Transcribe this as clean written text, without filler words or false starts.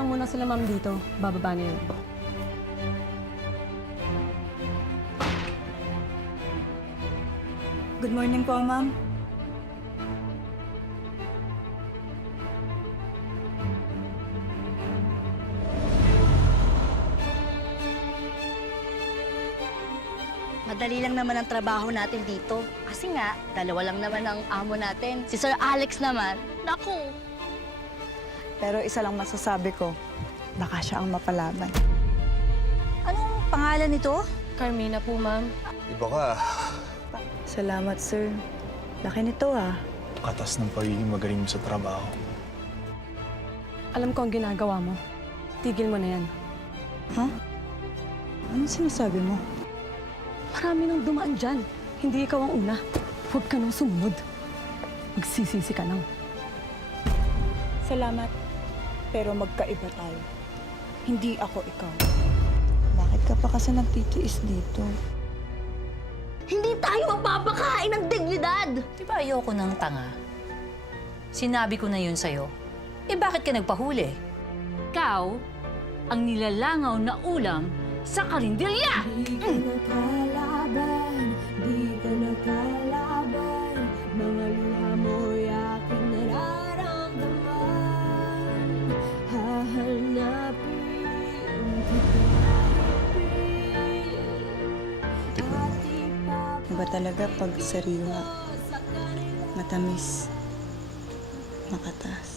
lang muna sila ma'am dito. Bababa na yun. Good morning po, ma'am. Madali lang naman ang trabaho natin dito. Kasi nga, dalawa lang naman ang amo natin. Si Sir Alex naman, naku! Pero isa lang masasabi ko, baka siya ang mapalaban. Anong pangalan nito? Carmina po, ma'am. Iba ka. Salamat, sir. Laki nito, ah. Katas ng pagiging magaling mo sa trabaho. Alam ko ang ginagawa mo. Tigil mo na yan. Ha? Anong sinasabi mo? Marami nang dumaan dyan. Hindi ikaw ang una. Huwag ka nang sumunod. Magsisisi ka lang. Salamat. Pero magkaiba tayo. Hindi ako ikaw. Bakit ka pa kasi nagtitiis dito? Hindi tayo mapapakain ng dignidad! Di ba ayoko ng tanga? Sinabi ko na yun sa'yo. Eh bakit ka nagpahuli? Ikaw ang nilalangaw na ulam sa karinderya! Di ka nakalaban, di ka nakalaban. Mga luha mo'y aking nararamdaman. Hahanapin kita, at Iba talaga pag sariwa, matamis, makatas.